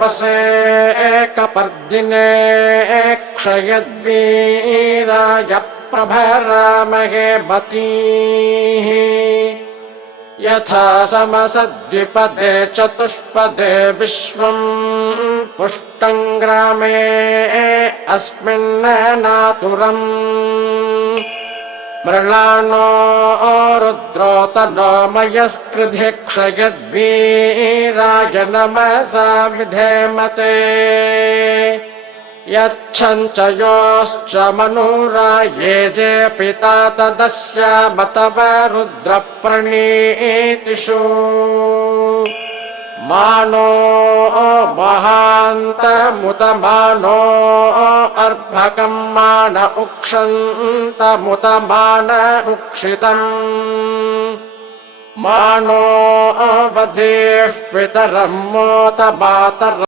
वसेकपर्दिने क्षयद्वीराय प्रभरामहे मतीः यथा समसद्विपदे चतुष्पदे विश्वम् पुष्टं ग्रामे अस्मिन्नातुरम् मृळानो रुद्रोतनो मयस्कृधि क्षयद्वीराय नमसा विधेमते यच्छञ्च योश्च मनुराये जे पिता तदस्यामतव रुद्रप्रणीतिषु मानो महान्तमुतमानो अर्भकं मान उक्षन्तमुतमान उक्षितम् मानो वधेः पितरं मोत मातरम्